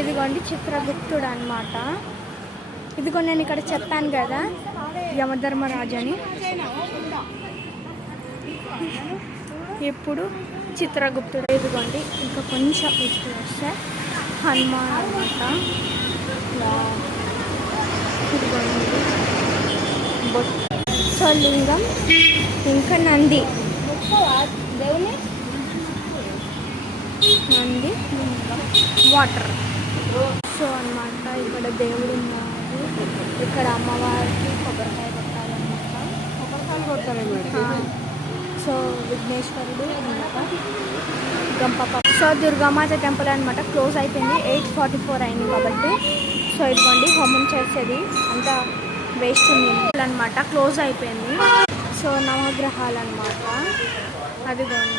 ఇదిగోండి చిత్రగుప్తుడు అనమాట. ఇదిగో నేను ఇక్కడ చెప్పాను కదా యమధర్మరాజు అని, ఇప్పుడు చిత్రగుప్తుడు. ఇదిగోండి ఇంకా కొంచెం ఇటు వస్తే హనుమాన్ అనమాట. ఇదిగోండి సో లింగం, ఇంకా నంది, దేవుని నంది, వాటర్. సో అనమాట ఇక్కడ దేవుడు ఉన్నారు. ఇక్కడ అమ్మవారికి కొబ్బరికాయ కొట్టాలన్నమాట. కొబ్బరికాయలు కొట్టాలి. సో విఘ్నేశ్వరుడు అనమాట, గంప. సో దుర్గామాత టెంపుల్ అనమాట క్లోజ్ అయిపోయింది, 8:44 అయింది కాబట్టి. సో ఇదిగోండి హోమం చేసేది అంతా వేస్ట్ ఉంది అనమాట, క్లోజ్ అయిపోయింది. సో నవగ్రహాలు అనమాట, అదిగోండి.